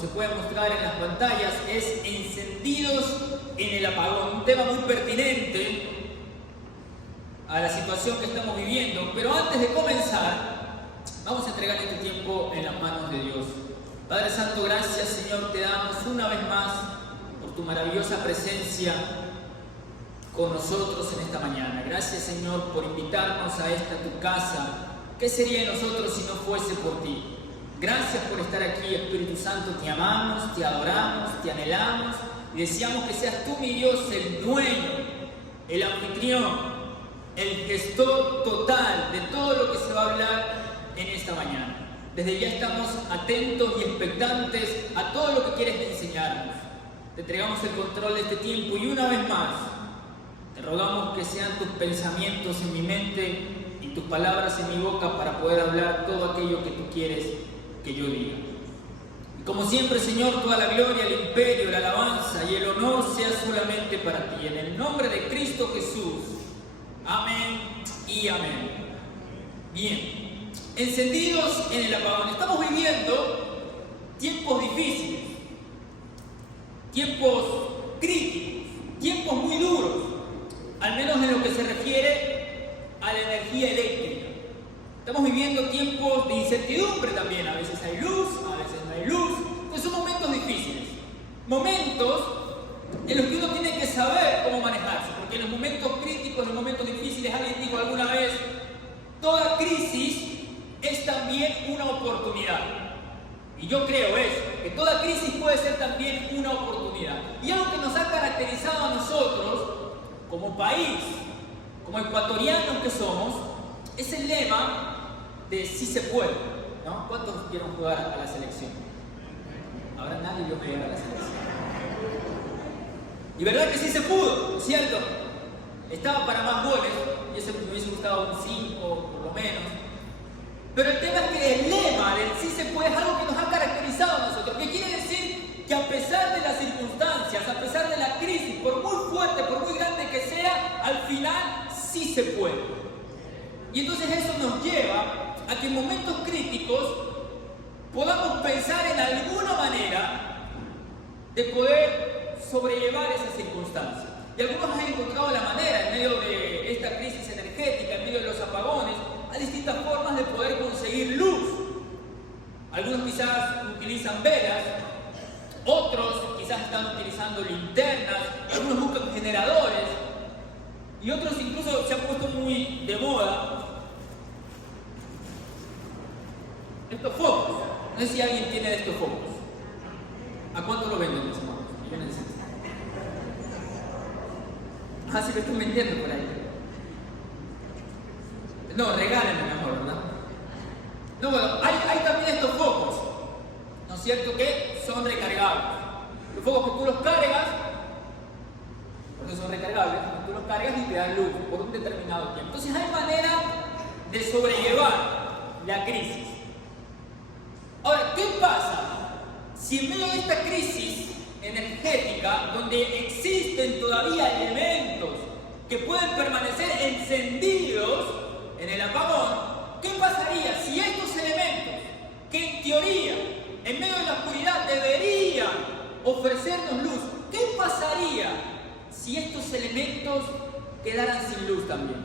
se puede mostrar en las pantallas, es encendidos en el apagón. Un tema muy pertinente a la situación que estamos viviendo. Pero antes de comenzar, vamos a entregar este tiempo en las manos de Dios. Padre Santo, gracias, Señor, te damos una vez más por tu maravillosa presencia con nosotros en esta mañana. Gracias, Señor, por invitarnos a esta tu casa. ¿Qué sería de nosotros si no fuese por ti? Gracias por estar aquí, Espíritu Santo. Te amamos, te adoramos, te anhelamos y deseamos que seas tú, mi Dios, el dueño, el anfitrión, el gestor total de todo lo que se va a hablar en esta mañana. Desde ya estamos atentos y expectantes a todo lo que quieres enseñarnos. Te entregamos el control de este tiempo y una vez más te rogamos que sean tus pensamientos en mi mente y tus palabras en mi boca para poder hablar todo aquello que tú quieres que yo diga. Y como siempre, Señor, toda la gloria, el imperio, la alabanza y el honor sea solamente para ti. En el nombre de Cristo Jesús. Amén y amén. Bien, encendidos en el apagón. Estamos viviendo tiempos difíciles, tiempos críticos, tiempos muy duros, al menos en lo que se refiere a la energía eléctrica. Estamos viviendo tiempos de incertidumbre también. A veces hay luz, a veces no hay luz. Pues son momentos difíciles. Momentos en los que uno tiene que saber cómo manejarse. Porque en los momentos críticos, en los momentos difíciles, alguien dijo alguna vez, toda crisis es también una oportunidad. Y yo creo eso, que toda crisis puede ser también una oportunidad. Y algo que nos ha caracterizado a nosotros, como país, como ecuatorianos que somos, es el lema de sí se puede, ¿no? ¿Cuántos quieren jugar a la selección? Ahora nadie vio jugar a la selección. Y verdad que sí se pudo, ¿cierto? Estaba para más goles, y eso me hubiese gustado un 5 por lo menos. Pero el tema es que el lema del sí se puede es algo que nos ha caracterizado a nosotros, que quiere decir que a pesar de las circunstancias, a pesar de la crisis, por muy fuerte, por muy grande que sea, al final sí se puede. Y entonces eso nos lleva a que en momentos críticos podamos pensar en alguna manera de poder sobrellevar esas circunstancias. Y algunos han encontrado la manera, en medio de esta crisis energética, en medio de los apagones, hay distintas formas de poder conseguir luz. Algunos quizás utilizan velas, otros quizás están utilizando linternas, algunos buscan generadores, y otros incluso se han puesto muy de moda estos focos. No sé si alguien tiene de estos focos. ¿A cuánto lo venden, mis hermanos? Ah, sí, me estoy mintiendo por ahí. No, regálenme mejor, ¿verdad? No, bueno, hay también estos focos, ¿no es cierto?, que son recargables. Los focos que tú los cargas, porque son recargables, tú los cargas y te dan luz por un determinado tiempo. Entonces hay manera de sobrellevar la crisis. Ahora, ¿qué pasa si en medio de esta crisis energética, donde existen todavía elementos que pueden permanecer encendidos en el apagón, qué pasaría si estos elementos, que en teoría, en medio de la oscuridad deberían ofrecernos luz, qué pasaría si estos elementos quedaran sin luz también?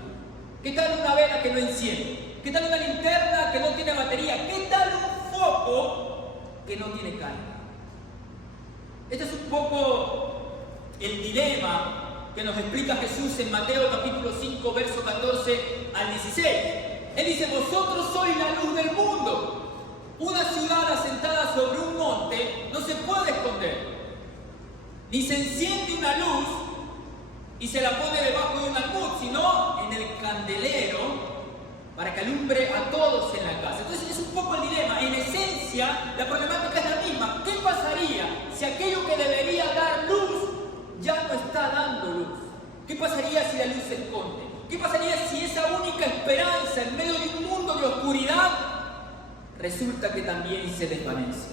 ¿Qué tal una vela que no enciende? ¿Qué tal una linterna que no tiene batería? ¿Qué tal un foco que no tiene carga? Este es un poco el dilema que nos explica Jesús en Mateo capítulo 5, verso 14 al 16. Él dice, vosotros sois la luz del mundo. Una ciudad asentada sobre un monte no se puede esconder. Ni se enciende una luz y se la pone debajo de un almud, sino en el candelero para que alumbre a todos en la casa. Entonces es un poco el dilema. En esencia, la problemática es la misma. ¿Qué pasaría si aquello que debería dar luz ya no está dando luz? ¿Qué pasaría si la luz se esconde? ¿Qué pasaría si esa única esperanza en medio de un mundo de oscuridad resulta que también se desvanece?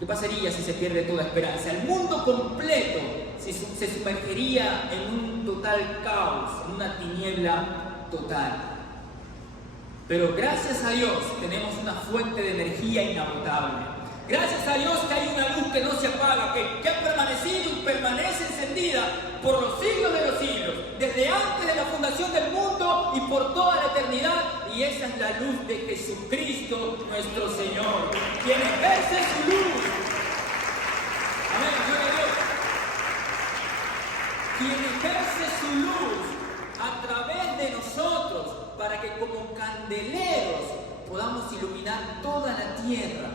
¿Qué pasaría si se pierde toda esperanza? El mundo completo se sumergiría en un total caos, en una tiniebla total. Pero gracias a Dios tenemos una fuente de energía inagotable. Gracias a Dios que hay una luz que no se apaga, que ha permanecido y permanece encendida por los siglos de los siglos, desde antes de la fundación del mundo y por toda la eternidad. Y esa es la luz de Jesucristo nuestro Señor, quien ejerce su luz. Amén, gloria a Dios. Quien ejerce su luz a través de nosotros para que como candeleros podamos iluminar toda la tierra,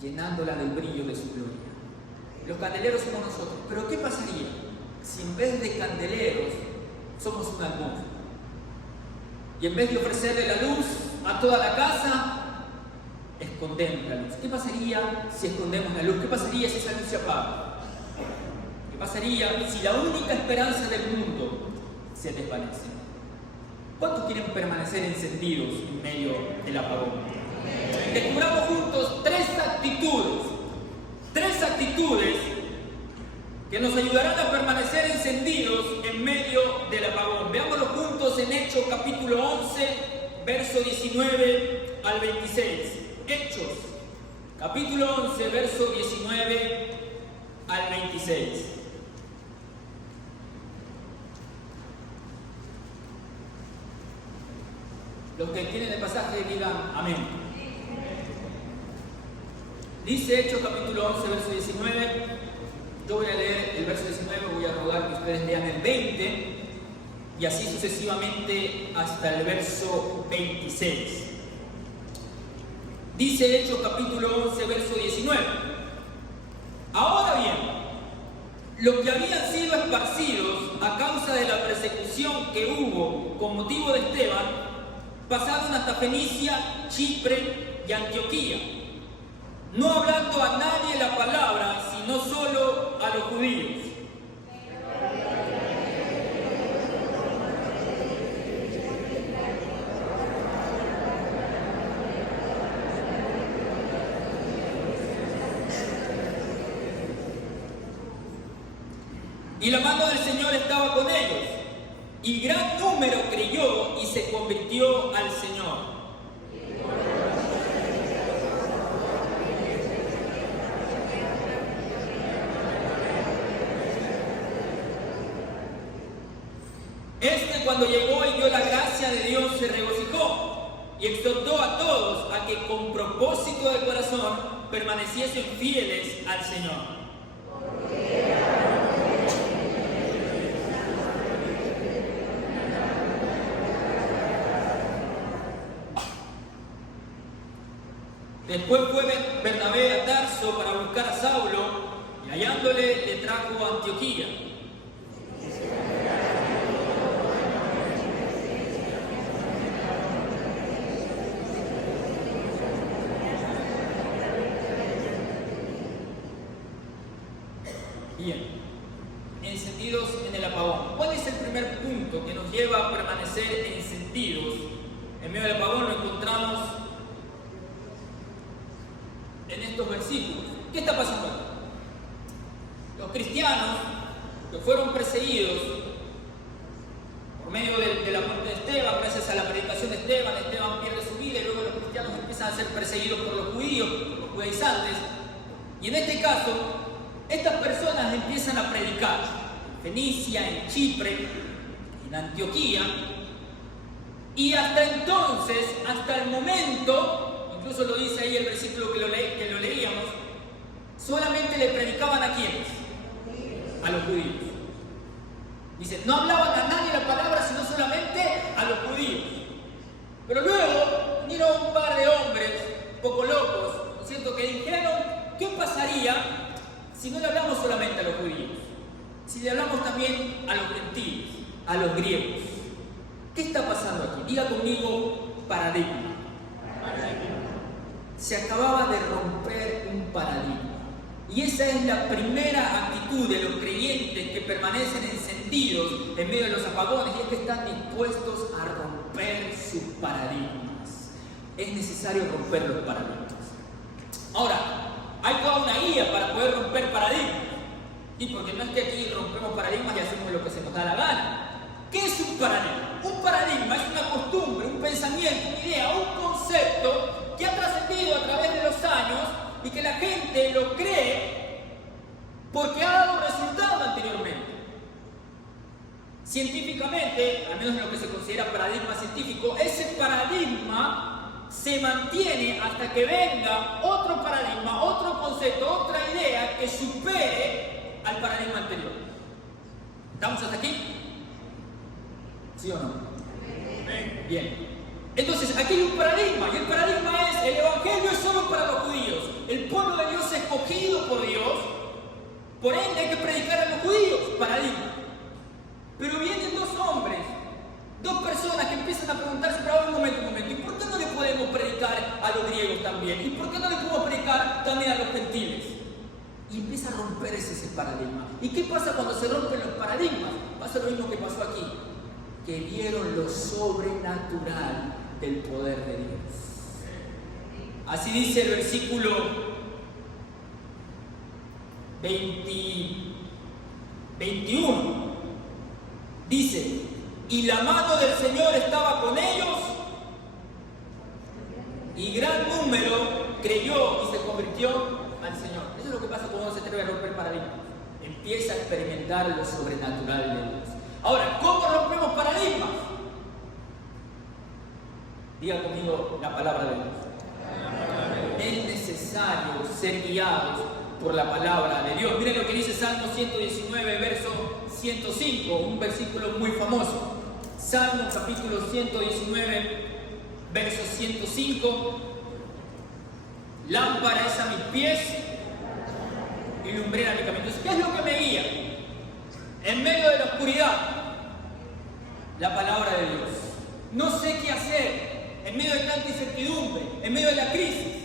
llenándola del brillo de su gloria. Los candeleros somos nosotros. Pero ¿qué pasaría si en vez de candeleros somos un almud? Y en vez de ofrecerle la luz a toda la casa, escondemos la luz. ¿Qué pasaría si escondemos la luz? ¿Qué pasaría si esa luz se apaga? ¿Qué pasaría si la única esperanza del mundo se desvanece? ¿Cuántos quieren permanecer encendidos en medio del apagón? Descubramos juntos tres actitudes que nos ayudarán a permanecer encendidos en medio del apagón. Veámoslo juntos en Hechos capítulo 11, verso 19 al 26. Hechos capítulo 11, verso 19 al 26. Los que tienen el pasaje digan amén. Dice Hechos capítulo 11, verso 19. Yo voy a leer el verso 19, voy a rogar que ustedes lean el 20 y así sucesivamente hasta el verso 26. Dice Hechos capítulo 11, verso 19. Ahora bien, los que habían sido esparcidos a causa de la persecución que hubo con motivo de Esteban, pasaron hasta Fenicia, Chipre y Antioquía, no hablando a nadie la palabra, sino solo a los judíos. Y la mano del Señor estaba con ellos, y gran número creyó y se convirtió al Señor. Cuando llegó y vio la gracia de Dios, se regocijó y exhortó a todos a que con propósito de corazón permaneciesen fieles al Señor. Después fue Bernabé a Tarso para buscar a Saulo y hallándole le trajo a Antioquía. Bien, encendidos en el apagón. ¿Cuál es el primer punto que nos lleva a permanecer encendidos en medio del apagón? Lo encontramos en estos versículos. ¿Qué está pasando aquí? Los cristianos que fueron perseguidos por medio de la muerte de Esteban, gracias a la predicación de Esteban pierde su vida y luego los cristianos empiezan a ser perseguidos por los judíos, por los judaizantes. Y en este caso, estas personas empiezan a predicar en Fenicia, en Chipre, en Antioquía, y hasta entonces, hasta el momento, incluso lo dice ahí el versículo que lo leíamos, solamente le predicaban ¿a quiénes? A los judíos. Dice, no hablaban a nadie la palabra, sino solamente a los judíos. Pero luego vinieron un par de hombres, un poco locos, ¿no es cierto?, que dijeron, ¿qué pasaría si no le hablamos solamente a los judíos? Si le hablamos también a los gentiles, a los griegos. ¿Qué está pasando aquí? Diga conmigo, paradigma. Se acababa de romper un paradigma. Y esa es la primera actitud de los creyentes que permanecen encendidos en medio de los apagones, y es que están dispuestos a romper sus paradigmas. Es necesario romper los paradigmas. Ahora, hay toda una guía para poder romper paradigmas. Y porque no es que aquí rompemos paradigmas y hacemos lo que se nos da la gana. ¿Qué es un paradigma? Un paradigma es una costumbre, un pensamiento, una idea, un concepto que ha trascendido a través de los años y que la gente lo cree porque ha dado resultado anteriormente. Científicamente, al menos en lo que se considera paradigma científico, ese paradigma se mantiene hasta que venga otro paradigma, otro concepto, otra idea que supere al paradigma anterior. ¿Estamos hasta aquí? ¿Sí o no? Bien. Entonces, aquí hay un paradigma, y el paradigma es: el evangelio es solo para los judíos. El pueblo de Dios es escogido por Dios, por ende hay que predicar a los judíos. Paradigma. Pero vienen dos hombres, dos personas que empiezan a preguntarse: pero un momento, ¿y por qué no le podemos predicar a los griegos también? ¿Y por qué no le podemos predicar también a los gentiles? Y empieza a romperse ese paradigma. ¿Y qué pasa cuando se rompen los paradigmas? Pasa lo mismo que pasó aquí, que vieron lo sobrenatural del poder de Dios. Así dice el versículo 21. Dice: y la mano del Señor estaba con ellos, y gran número creyó y se convirtió al Señor. Eso es lo que pasa cuando uno se atreve a romper paradigmas. Empieza a experimentar lo sobrenatural de Dios. Ahora, ¿cómo rompemos paradigmas? Diga conmigo la palabra de Dios. Es necesario ser guiados por la palabra de Dios. Miren lo que dice Salmo 119, verso 105, un versículo muy famoso. Salmo capítulo 119, verso 105. Lámpara es a mis pies y lumbrera a mi camino. Entonces, ¿qué es lo que me guía? En medio de la oscuridad, la palabra de Dios. No sé qué hacer en medio de tanta incertidumbre, en medio de la crisis.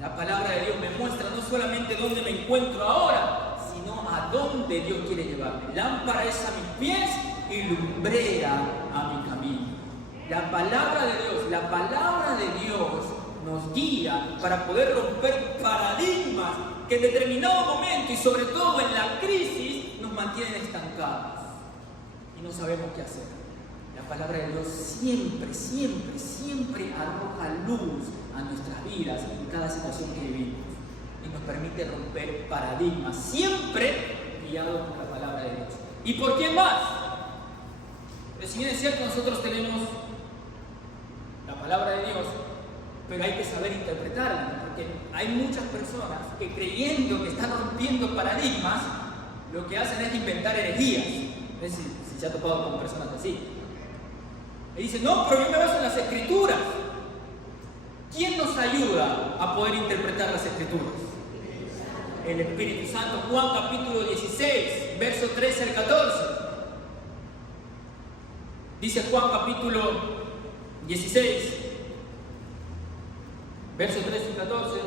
La palabra de Dios me muestra no solamente dónde me encuentro ahora, sino a dónde Dios quiere llevarme. Lámpara es a mis pies y lumbrera a mi camino. La palabra de Dios nos guía para poder romper paradigmas que en determinado momento y sobre todo en la crisis nos mantienen estancados y no sabemos qué hacer. La palabra de Dios siempre arroja luz a nuestras vidas en cada situación que vivimos y nos permite romper paradigmas, siempre guiados por la palabra de Dios. ¿Y por quién más? Pero si bien es cierto, nosotros tenemos la palabra de Dios, pero hay que saber interpretarla, porque hay muchas personas que, creyendo que están rompiendo paradigmas, lo que hacen es inventar herejías. No sé si se ha topado con personas así. Y dicen: no, pero yo me baso en las Escrituras. ¿Quién nos ayuda a poder interpretar las Escrituras? El Espíritu Santo. Juan capítulo 16, verso 13 al 14. Dice Juan capítulo 16, verso 13 y 14.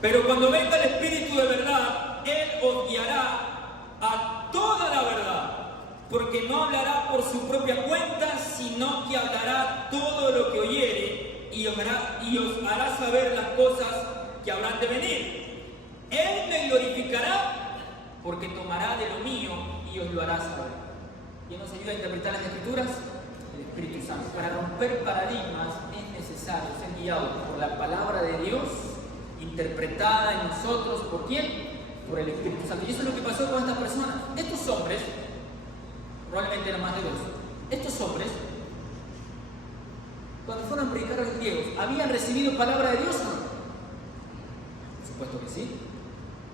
Pero cuando venga el Espíritu de verdad, Él os guiará a toda la verdad, porque no hablará por su propia cuenta, sino que hablará todo lo que oyere y os hará saber las cosas que habrán de venir. Él me glorificará, porque tomará de lo mío y os lo hará saber. ¿Quién nos ayuda a interpretar las Escrituras? El Espíritu Santo. Para romper paradigmas es necesario ser guiados por la palabra de Dios, interpretada en nosotros. ¿Por quién? Por el Espíritu Santo. Y eso es lo que pasó con estas personas. Estos hombres, probablemente eran más de dos, estos hombres, cuando fueron a predicar a los griegos, ¿habían recibido palabra de Dios o no? Por supuesto que sí.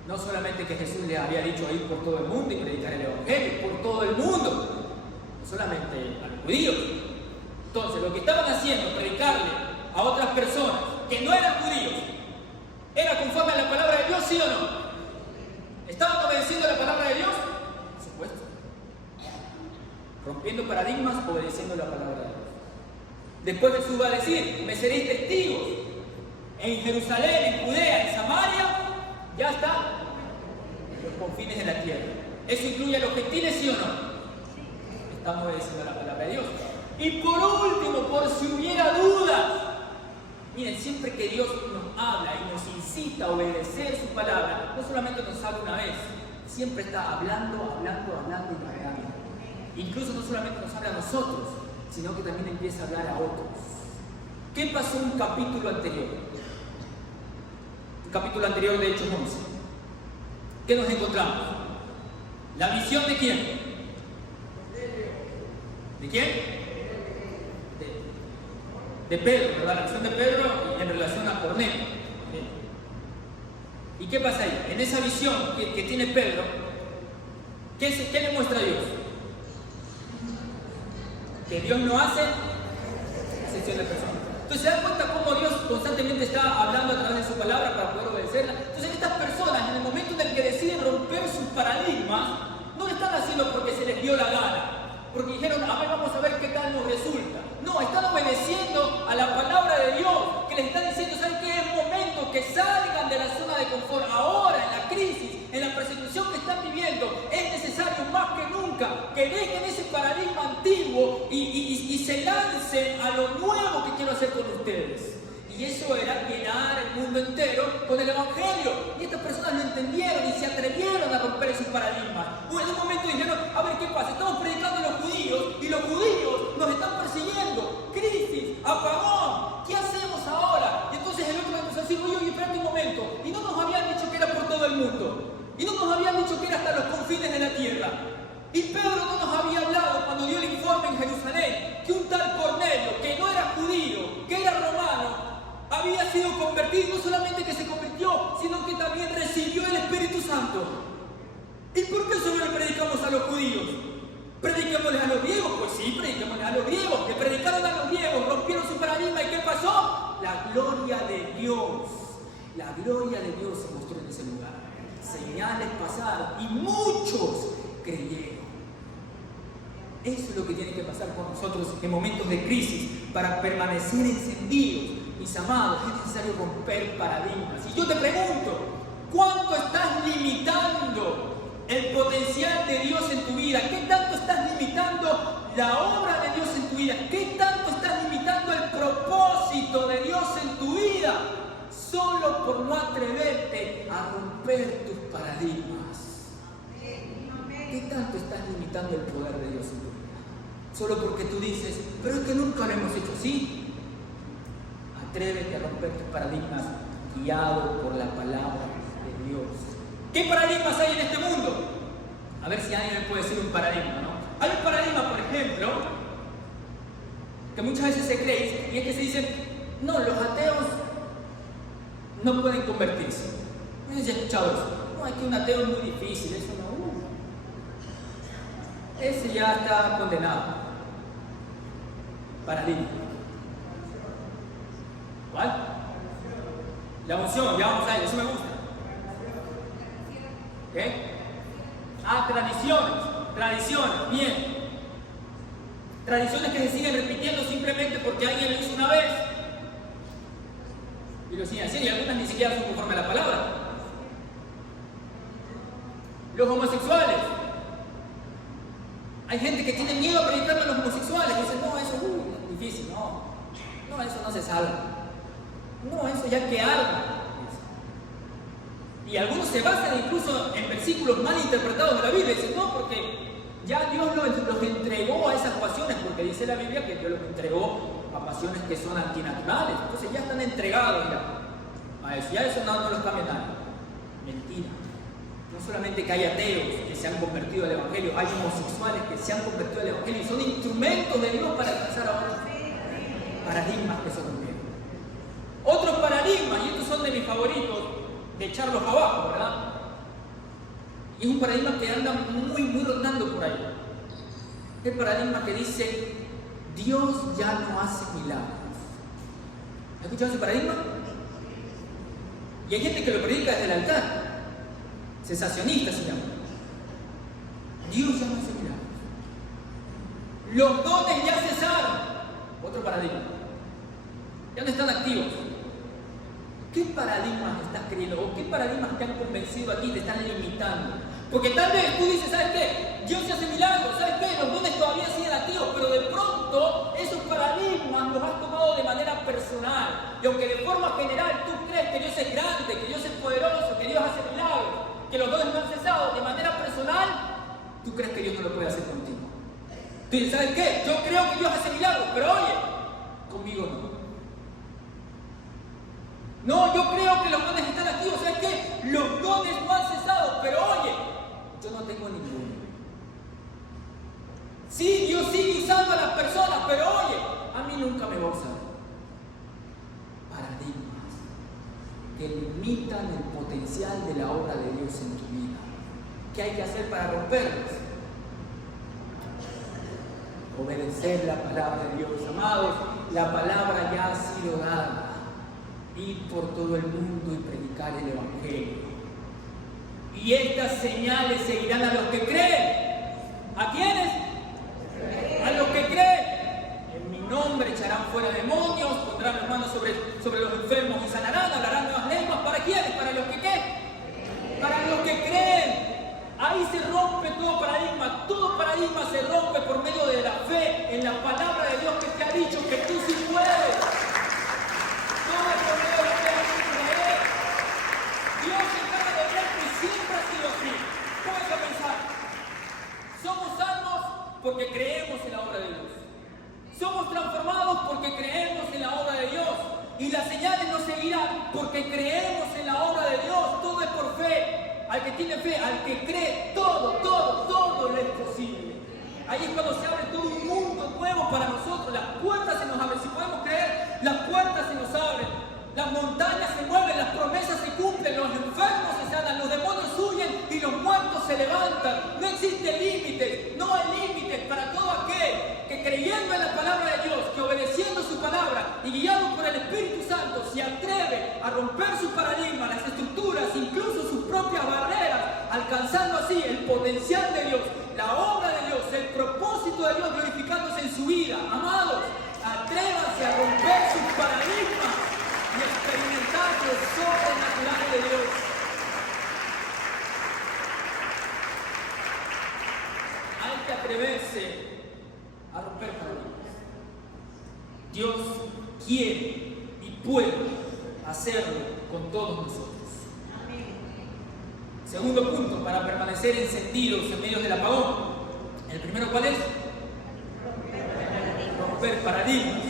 No solamente que Jesús les había dicho ir por todo el mundo y predicar el Evangelio, por todo el mundo, no solamente a los judíos. Entonces, lo que estaban haciendo, predicarle a otras personas que no eran judíos, ¿era conforme a la palabra de Dios, sí o no? ¿Estaban obedeciendo a la palabra de Dios? Por supuesto. Rompiendo paradigmas, obedeciendo la palabra de Dios. Después Jesús va a decir: me seréis testigos en Jerusalén, en Judea, en Samaria, ya está, en los confines de la tierra. ¿Eso incluye a los gentiles, sí o no? Estamos obedeciendo a la palabra de Dios. Y por último, por si hubiera dudas, miren, siempre que Dios nos habla y nos incita a obedecer su palabra, no solamente nos habla una vez, siempre está hablando. Incluso no solamente nos habla a nosotros, sino que también empieza a hablar a otros. ¿Qué pasó en un capítulo anterior? El capítulo anterior de Hechos 11. ¿Qué nos encontramos? ¿La visión de quién? ¿De quién? De Pedro, ¿verdad? La visión de Pedro en relación a Cornelio. ¿Y qué pasa ahí? En esa visión que tiene Pedro, ¿qué le muestra a Dios? Que Dios no hace excepción de personas. Entonces se dan cuenta cómo Dios constantemente está hablando a través de su palabra para poder obedecerla. Entonces estas personas, en el momento en el que deciden romper sus paradigmas, no lo están haciendo porque se les dio la gana, porque dijeron, a ver, vamos a ver qué tal nos resulta. No, están obedeciendo a la palabra de Dios, que les está diciendo, ¿saben qué? Es momento que salgan de la zona de confort. Ahora, en la crisis, en la persecución que están viviendo, es necesario más que nunca que dejen ese paradigma antiguo y se lancen a lo nuevo que quiero hacer con ustedes. Y eso era llenar el mundo entero con el Evangelio. Y estas personas lo entendieron y se atrevieron a romper esos paradigmas. En un momento dijeron, a ver, ¿qué pasa? Estamos predicando a los judíos y los judíos nos están persiguiendo. Crisis, apagón, ¿qué hacemos ahora? Y entonces el otro empezó a decir, oye, espérate un momento. Y no nos habían dicho que era por todo el mundo. Y no nos habían dicho que era hasta los confines de la tierra. Y Pedro no nos había hablado cuando dio el informe en Jerusalén que un tal Cornelio, que no era judío, que era romano, había sido convertido. No solamente que se convirtió, sino que también recibió el Espíritu Santo. ¿Y por qué solo le predicamos a los judíos? ¿Predicámosles a los griegos? Pues sí, predicámosles a los griegos. Le predicaron a los griegos, rompieron su paradigma. ¿Y qué pasó? La gloria de Dios. La gloria de Dios se mostró en ese lugar. Señales pasaron y muchos creyeron. Eso es lo que tiene que pasar con nosotros en momentos de crisis para permanecer encendidos. Mis amados, es necesario romper paradigmas. Y yo te pregunto, ¿cuánto estás limitando el potencial de Dios en tu vida? ¿Qué tanto estás limitando la obra de Dios en tu vida? ¿Qué tanto estás limitando el propósito de Dios en tu vida? Solo por no atreverte a romper tus paradigmas. ¿Qué tanto estás limitando el poder de Dios en tu vida? Solo porque tú dices, pero es que nunca lo hemos hecho así. Atrévete a romper tus paradigmas guiado por la palabra de Dios. ¿Qué paradigmas hay en este mundo? A ver si alguien me puede decir un paradigma, ¿no? Hay un paradigma, por ejemplo, que muchas veces se cree, y es que se dice, no, los ateos no pueden convertirse. No sé si has escuchado eso. No, es que un ateo es muy difícil, eso no. Ese ya está condenado. Paradigma. ¿Cuál? La unción, ya vamos a ello, eso me gusta. ¿Qué? Tradiciones, bien. Tradiciones que se siguen repitiendo simplemente porque alguien lo hizo una vez. Y lo siguen haciendo, y algunas ni siquiera son conforme a la palabra. Los homosexuales. Hay gente que tiene miedo a predicarle a los homosexuales. Dicen, no, eso es difícil, no, eso no se salva. No, eso ya que arma. Y algunos se basan incluso en versículos mal interpretados de la Biblia. Dicen, no, porque ya Dios los entregó a esas pasiones, porque dice la Biblia que Dios los entregó a pasiones que son antinaturales. Entonces ya están entregados ya a eso. Ya eso no los cambia nada. Mentira. No solamente que hay ateos que se han convertido al Evangelio, hay homosexuales que se han convertido al Evangelio y son instrumentos de Dios para alcanzar a otros paradigmas que se rompieron. Otros paradigmas, y estos son de mis favoritos, de echarlos abajo, ¿verdad? Y es un paradigma que anda muy rondando por ahí. El paradigma que dice, Dios ya no hace milagros. ¿Has escuchado ese paradigma? Y hay gente que lo predica desde el altar. Sensacionista se llama. Dios ya no hace milagros. Los dones ya cesaron. Otro paradigma. Ya no están activos. ¿Qué paradigmas estás creyendo? ¿O qué paradigmas te han convencido a ti? Te están limitando. Porque tal vez tú dices, ¿sabes qué? Dios se hace milagros, ¿sabes qué? Los dones todavía siguen activos, pero de pronto esos paradigmas los has tomado de manera personal. Y aunque de forma general tú crees que Dios es grande, que Dios es poderoso, que Dios hace milagros, que los dones no han cesado, de manera personal, tú crees que Dios no lo puede hacer contigo. Tú dices, ¿sabes qué? Yo creo que Dios hace milagros, pero oye, conmigo no. No, yo creo que los dones están activos, ¿sabes qué? Los dones no han cesado, pero oye, yo no tengo ninguno. Sí, Dios sigue usando a las personas, pero oye, a mí nunca me va a usar. Paradigmas que limitan el potencial de la obra de Dios en tu vida. ¿Qué hay que hacer para romperlos? Obedecer la palabra de Dios. Amados, la palabra ya ha sido dada. Ir por todo el mundo y predicar el Evangelio. Y estas señales seguirán a los que creen. ¿A quiénes? A los que creen. En mi nombre echarán fuera demonios, pondrán las manos sobre los enfermos y sanarán, hablarán nuevas lenguas. ¿Para quiénes? ¿Para los que qué? Para los que creen. Ahí se rompe todo paradigma. Todo paradigma se rompe por medio de la fe en la palabra de Dios que te ha dicho que tú sí puedes. Todo es por medio de la fe en Israel. Dios se encarga de esto y siempre ha sido así. Póngase a pensar. Somos salvos porque creemos en la obra de Dios. Somos transformados porque creemos en la obra de Dios. Y las señales nos seguirán porque creemos en la obra de Dios. Todo es por fe. Al que tiene fe, al que cree, todo le es posible. Ahí es cuando se abre todo un mundo nuevo para nosotros. Las puertas se nos abren. Si podemos creer, las puertas se nos abren. Las montañas se mueven, las promesas se cumplen, los enfermos se sanan, los demonios huyen y los muertos se levantan. No existen límites, no hay límites para todo aquel que creyendo en la palabra de Dios, que obedeciendo su palabra y guiado por el Espíritu Santo se atreve a romper su paradigma, las estructuras, incluso sus propias barreras, alcanzando así el potencial de Dios, la obra de Dios, el propósito de Dios glorificándose en su vida. Amados, atrévanse a romper sus paradigmas y experimentar lo sobrenatural de Dios. Hay que atreverse a romper paradigmas. Dios quiere y puede hacerlo con todos nosotros. Segundo punto, para permanecer encendidos en medio del apagón. El primero, ¿cuál es? Romper paradigmas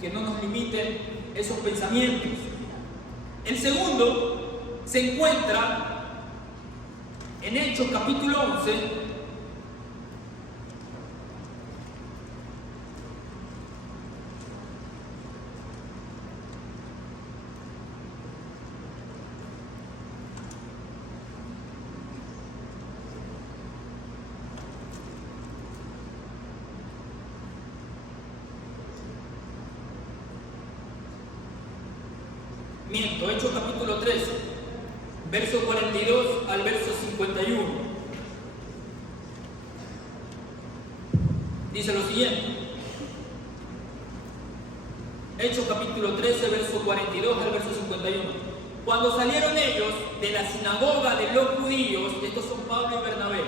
que no nos limiten esos pensamientos. El segundo se encuentra en Hechos capítulo 11. Hechos capítulo 13, verso 42 al verso 51. Dice lo siguiente. Hechos capítulo 13, verso 42 al verso 51. Cuando salieron ellos de la sinagoga de los judíos, estos son Pablo y Bernabé,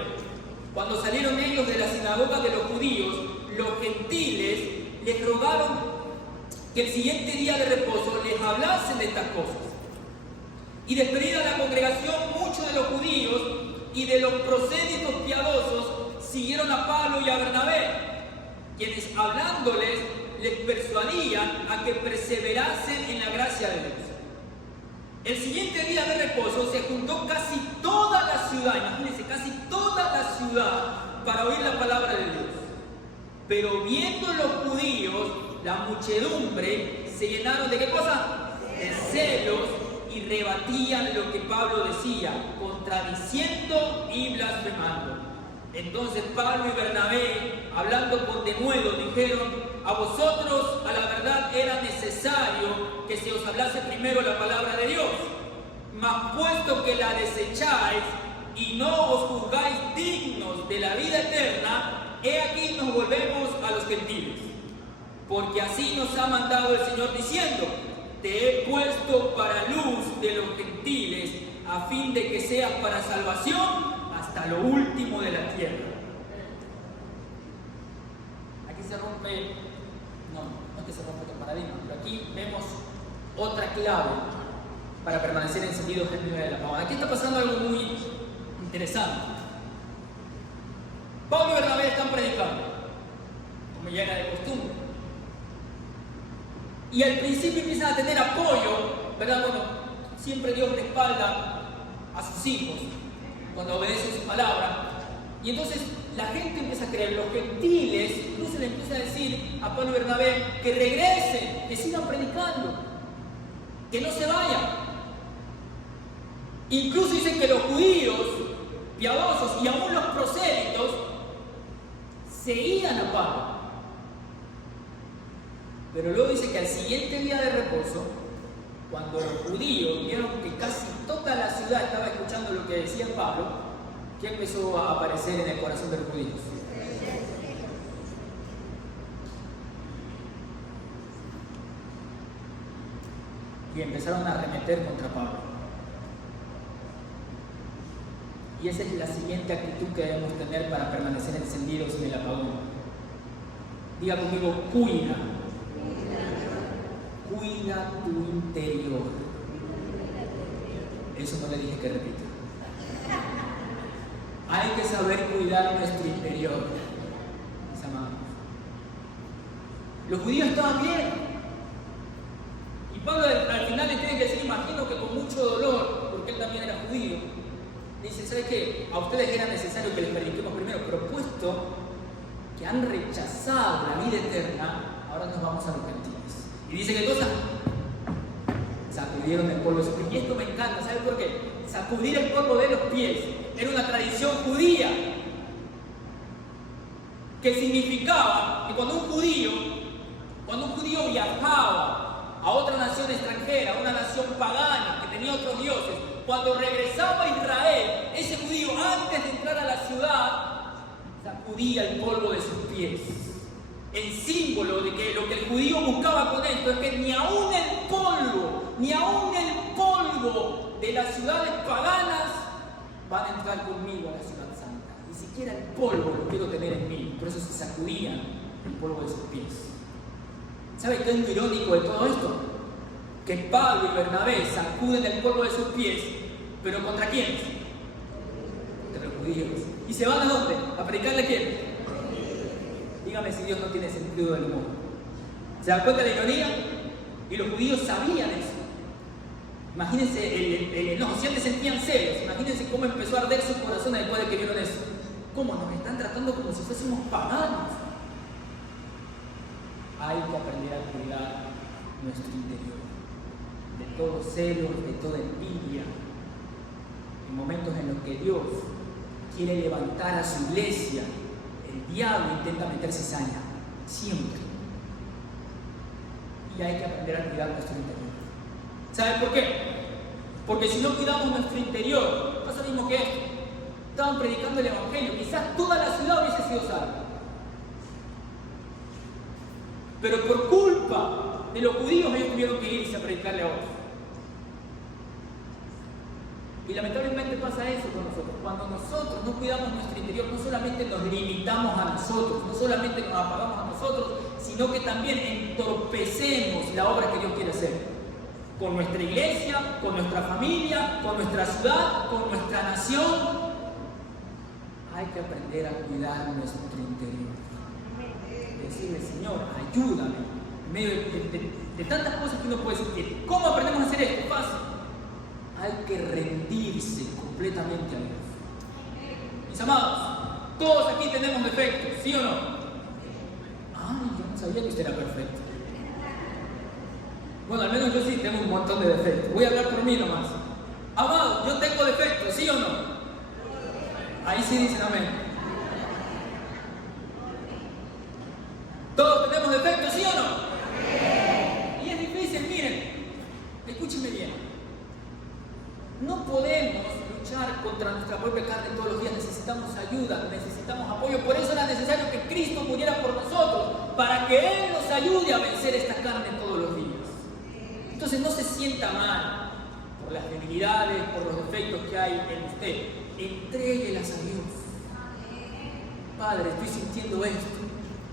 cuando salieron ellos de la sinagoga de los judíos, los gentiles les rogaron que el siguiente día de reposo les hablasen de estas cosas. Y despedida la congregación, muchos de los judíos y de los prosélitos piadosos siguieron a Pablo y a Bernabé, quienes hablándoles les persuadían a que perseverasen en la gracia de Dios. El siguiente día de reposo se juntó casi toda la ciudad, imagínense, casi toda la ciudad para oír la palabra de Dios. Pero viendo los judíos, la muchedumbre, se llenaron de ¿qué cosa? De celos, y rebatían lo que Pablo decía, contradiciendo y blasfemando. Entonces Pablo y Bernabé, hablando con denuedo, dijeron: a vosotros a la verdad era necesario que se os hablase primero la palabra de Dios, mas puesto que la desecháis y no os juzgáis dignos de la vida eterna, he aquí nos volvemos a los gentiles. Porque así nos ha mandado el Señor diciendo: te he puesto para luz de los gentiles, a fin de que seas para salvación hasta lo último de la tierra. Aquí se rompe, no es que se rompe otro paradigma, pero aquí vemos otra clave para permanecer encendidos en medio de la pavada. Aquí está pasando algo muy interesante. Pablo y Bernabé están predicando. ya era de costumbre. Y al principio empiezan a tener apoyo, ¿verdad? Bueno, siempre Dios respalda a sus hijos cuando obedecen su palabra. Y entonces la gente empieza a creer, los gentiles incluso le empiezan a decir a Pablo y Bernabé que regresen, que sigan predicando, que no se vayan. Incluso dicen que los judíos piadosos y aún los prosélitos seguían a Pablo. Pero luego dice que al siguiente día de reposo, cuando los judíos vieron que casi toda la ciudad estaba escuchando lo que decía Pablo, ¿qué empezó a aparecer en el corazón de los judíos? Y empezaron a arremeter contra Pablo. Y esa es la siguiente actitud que debemos tener para permanecer encendidos en el apagón. Diga conmigo, cuida. Cuida tu interior. Eso no le dije que repita. Hay que saber cuidar nuestro interior, mis amados. Los judíos estaban bien. Y Pablo al final le tiene que decir, imagino que con mucho dolor, porque él también era judío, dice, ¿sabes qué? A ustedes era necesario que les prediquemos primero, pero puesto que han rechazado la vida eterna, ahora nos vamos a los gentiles. Y dice que cosas sacudieron el polvo de sus pies. Y esto me encanta, ¿sabes por qué? Sacudir el polvo de los pies era una tradición judía que significaba que cuando un judío viajaba a otra nación extranjera, una nación pagana que tenía otros dioses, cuando regresaba a Israel, ese judío antes de entrar a la ciudad sacudía el polvo de sus pies. El símbolo de que lo que el judío buscaba con esto es que ni aún el polvo de las ciudades paganas van a entrar conmigo a la ciudad santa. Ni siquiera el polvo lo quiero tener en mí. Por eso se sacudían el polvo de sus pies. ¿Sabe qué es lo irónico de todo esto? Que Pablo y Bernabé sacuden el polvo de sus pies, pero ¿contra quiénes? Contra los judíos. ¿Y se van a dónde? ¿A predicarle a quién? Dígame si Dios no tiene sentido del humor. ¿Se dan cuenta de la ironía? Y los judíos sabían eso. Imagínense el enojo, si antes sentían celos, imagínense cómo empezó a arder su corazón después de que vieron eso. ¿Cómo nos están tratando como si fuésemos paganos? Hay que aprender a cuidar nuestro interior de todo celo, de toda envidia. En momentos en los que Dios quiere levantar a su iglesia, el diablo intenta meterse cizaña, siempre. Y hay que aprender a cuidar nuestro interior. ¿Saben por qué? Porque si no cuidamos nuestro interior, pasa lo mismo que esto. Estaban predicando el evangelio, quizás toda la ciudad hubiese sido salva. Pero por culpa de los judíos ellos tuvieron que irse a predicarle a otros. Y lamentablemente pasa eso con nosotros. Cuando nosotros no cuidamos nuestro interior, no solamente nos limitamos a nosotros, no solamente nos apagamos a nosotros, sino que también entorpecemos la obra que Dios quiere hacer. Con nuestra iglesia, con nuestra familia, con nuestra ciudad, con nuestra nación. Hay que aprender a cuidar nuestro interior. Decirle, Señor, ayúdame. En medio de tantas cosas que uno puede sentir. ¿Cómo aprendemos a hacer esto? Fácil. Hay que rendirse completamente a Dios. Mis amados, todos aquí tenemos defectos, ¿sí o no? Ay, yo no sabía que usted era perfecto. Bueno, al menos yo sí tengo un montón de defectos. Voy a hablar por mí nomás. Amado, yo tengo defectos, ¿sí o no? Ahí sí dicen amén. ¿Todos tenemos defectos, sí o no? Y es difícil, miren. Escúchenme bien. No podemos luchar contra nuestra propia carne todos los días. Necesitamos ayuda, necesitamos apoyo. Por eso era necesario que Cristo muriera por nosotros, para que Él nos ayude a vencer esta carne todos los días. Entonces no se sienta mal por las debilidades, por los defectos que hay en usted. Entréguelas a Dios. Padre, estoy sintiendo esto.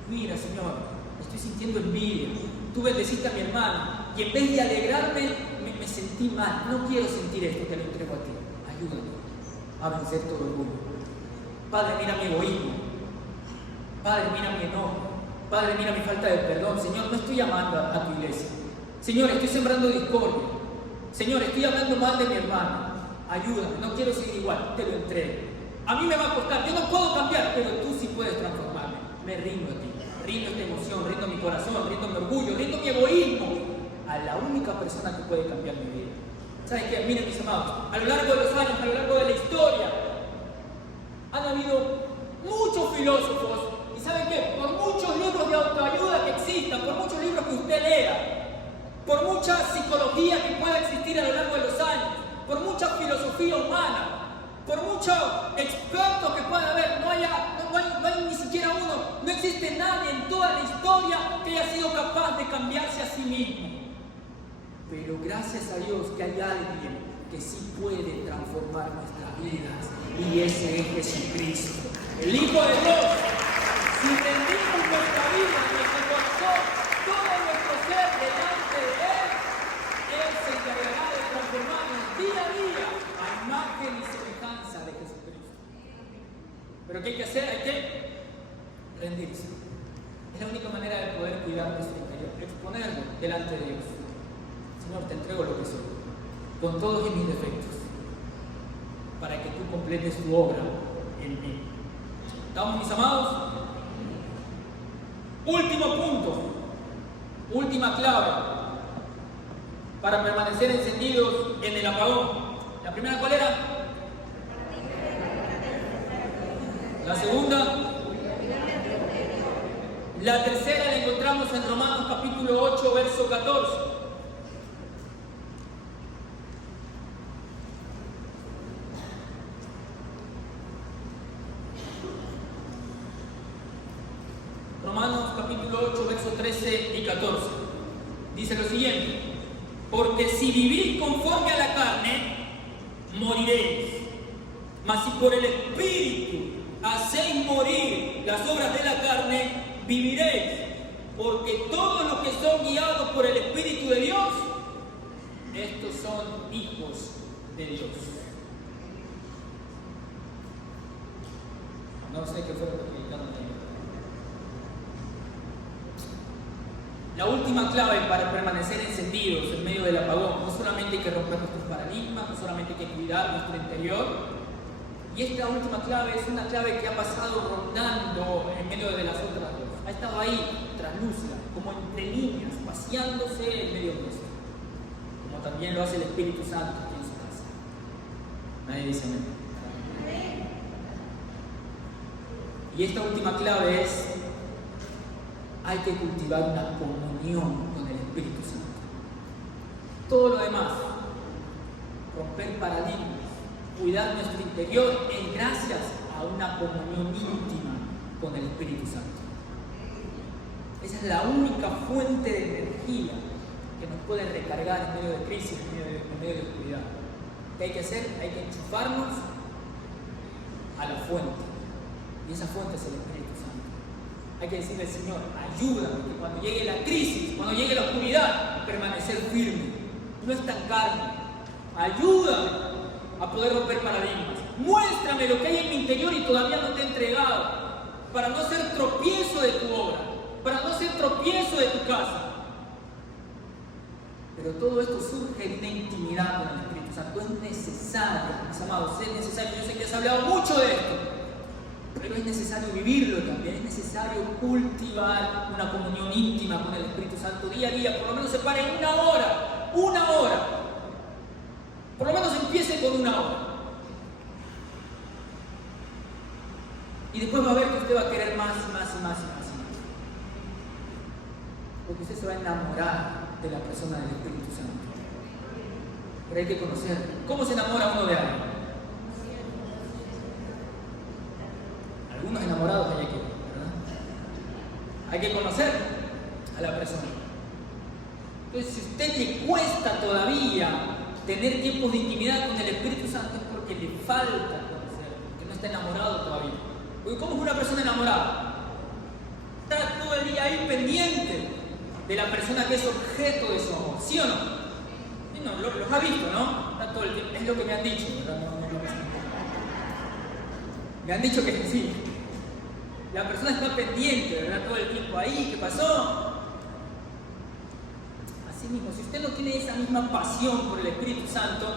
Mira, Señor, estoy sintiendo envidia. Tú bendeciste a mi hermano y en vez de alegrarme, me sentí mal. No quiero sentir esto, te lo entrego a ti. Ayúdame a vencer todo el mundo. Padre, mira mi egoísmo. Padre, mira mi enojo. Padre, mira mi falta de perdón. Señor, no estoy amando a tu iglesia. Señor, estoy sembrando discordia. Señor, estoy hablando mal de mi hermano. Ayúdame, no quiero seguir igual, te lo entrego. A mí me va a costar, yo no puedo cambiar, pero tú sí puedes transformarme. Me rindo a ti, rindo esta emoción, rindo mi corazón, rindo mi orgullo, rindo mi egoísmo a la única persona que puede cambiar mi vida. ¿Saben qué? Miren, mis amados, a lo largo de los años, a lo largo de la historia, han habido muchos filósofos, y ¿saben qué? Por muchos libros de autoayuda que existan, por muchos libros que usted lea, por mucha psicología que pueda existir a lo largo de los años, por mucha filosofía humana, por muchos expertos que pueda haber, no hay ni siquiera uno, no existe nadie en toda la historia que haya sido capaz de cambiarse a sí mismo. Pero gracias a Dios que hay alguien que sí puede transformar nuestras vidas, y ese es Jesucristo, el Hijo de Dios. Si rendimos nuestra vida, nuestro corazón, todo nuestro ser delante de Él se encargará de transformarnos día a día a imagen y semejanza de Jesucristo. Pero ¿qué hay que hacer? Hay que rendirse. Es la única manera de poder cuidar nuestro interior, exponerlo delante de Dios. Señor, te entrego lo que soy, con todos mis defectos, para que tú completes tu obra en mí. ¿Estamos, mis amados? Último punto, última clave para permanecer encendidos en el apagón. ¿La primera cuál era? La segunda. La tercera la encontramos en Romanos capítulo 8, verso 14. Romanos capítulo 8, versos 13 y 14. Dice lo siguiente: porque si vivís conforme a la carne, moriréis. Mas si por el Espíritu hacéis morir las obras de la carne, viviréis. Porque todos los que son guiados por el Espíritu de Dios, estos son hijos de Dios. No sé qué fue lo que predicaron ahí. La última clave para permanecer encendidos en medio del apagón: no solamente hay que romper nuestros paradigmas, no solamente hay que cuidar nuestro interior. Y esta última clave es una clave que ha pasado rondando en medio de las otras dos. Ha estado ahí, translúcida, como entre líneas, paseándose en medio nuestro. Como también lo hace el Espíritu Santo aquí en su casa. Nadie dice amén. Y esta última clave es: hay que cultivar una comunión con el Espíritu Santo. Todo lo demás, romper paradigmas, cuidar nuestro interior, es gracias a una comunión íntima con el Espíritu Santo. Esa es la única fuente de energía que nos puede recargar en medio de crisis, en medio de oscuridad. ¿Qué hay que hacer? Hay que enchufarnos a la fuente. Y esa fuente es el Espíritu Santo. Hay que decirle: Señor, ayúdame que cuando llegue la crisis, cuando llegue la oscuridad, permanecer firme, no estancarme. Ayúdame a poder romper paradigmas. Muéstrame lo que hay en mi interior y todavía no te he entregado, para no ser tropiezo de tu obra, para no ser tropiezo de tu casa. Pero todo esto surge de una intimidad con el Espíritu Santo. Es necesario, mis amados, es necesario. Yo sé que has hablado mucho de esto, pero es necesario vivirlo también. Es necesario cultivar una comunión íntima con el Espíritu Santo día a día. Por lo menos se pare una hora. Por lo menos empiece con una hora. Y después va a ver que usted va a querer más y más y más y más. Porque usted se va a enamorar de la persona del Espíritu Santo. Pero hay que conocer. ¿Cómo se enamora uno de alguien? Algunos enamorados hay aquí, ¿verdad? Hay que conocer a la persona. Entonces, si a usted le cuesta todavía tener tiempos de intimidad con el Espíritu Santo, es porque le falta conocer, porque no está enamorado todavía. Porque ¿cómo es una persona enamorada? Está todo el día ahí pendiente de la persona que es objeto de su amor, ¿sí o no? Sí, no, los ha visto, ¿no? Está todo el tiempo. Es lo que me han dicho, ¿verdad? Me han dicho que sí. La persona está pendiente, ¿verdad? Todo el tiempo ahí, ¿qué pasó? Así mismo, si usted no tiene esa misma pasión por el Espíritu Santo,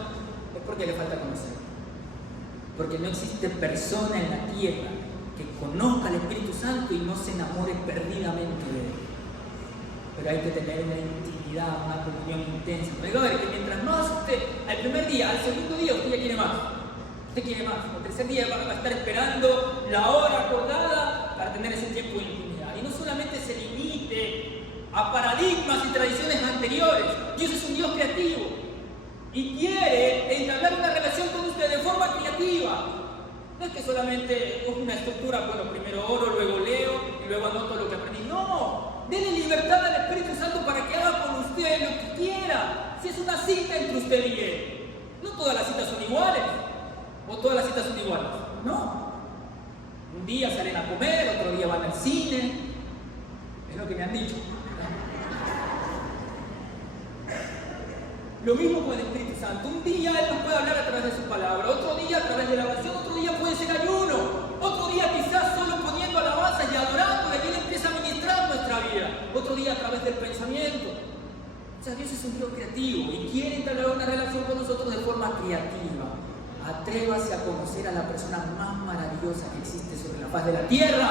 es porque le falta conocer. Porque no existe persona en la tierra que conozca al Espíritu Santo y no se enamore perdidamente de él. Pero hay que tener una intimidad, una comunión intensa. Pero a ver, que mientras más usted, al primer día, al segundo día, usted ya quiere más. Usted quiere más. Al tercer día va a estar esperando la hora acordada para tener ese tiempo de intimidad. Y no solamente se limite a paradigmas y tradiciones anteriores. Dios es un Dios creativo y quiere entablar una relación con usted de forma creativa. No es que solamente coge una estructura, bueno, primero oro, luego leo y luego anoto lo que aprendí. No, denle libertad al Espíritu Santo para que haga con usted lo que quiera. Si es una cita entre usted y él, no todas las citas son iguales, o todas las citas son iguales, no. Un día salen a comer, otro día van al cine, es lo que me han dicho. Lo mismo con el Espíritu Santo. Un día Él nos puede hablar a través de su palabra, otro día a través de la oración, otro día puede ser ayuno, otro día quizás solo poniendo alabanzas y adorando, y Él empieza a ministrar nuestra vida, otro día a través del pensamiento. O sea, Dios es un Dios creativo y quiere entablar una relación con nosotros de forma creativa. Atrévase a conocer a la persona más maravillosa que existe sobre la faz de la tierra,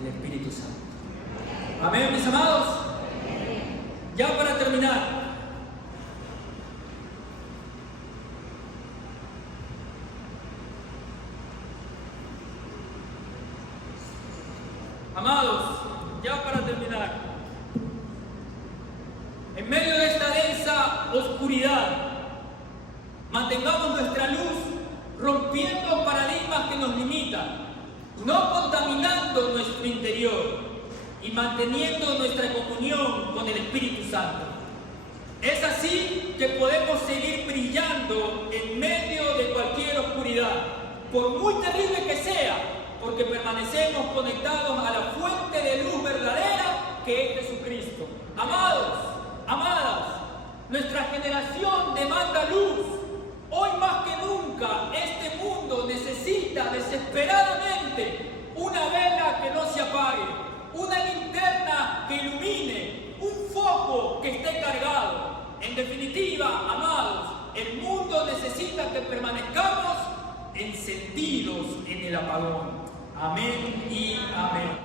el Espíritu Santo. Amén, mis amados. Ya para terminar, amados, ya para terminar, en medio de esta densa oscuridad, mantengamos nuestra luz rompiendo paradigmas que nos limitan, no contaminando nuestro interior y manteniendo nuestra comunión con el Espíritu Santo. Es así que podemos seguir brillando en medio de cualquier oscuridad, por muy terrible que sea, porque permanecemos conectados a la fuente de luz verdadera que es Jesucristo. Amados, amadas, nuestra generación demanda luz. Hoy más que nunca este mundo necesita desesperadamente una vela que no se apague, una linterna que ilumine, un foco que esté cargado. En definitiva, amados, el mundo necesita que permanezcamos encendidos en el apagón. Amén y amén.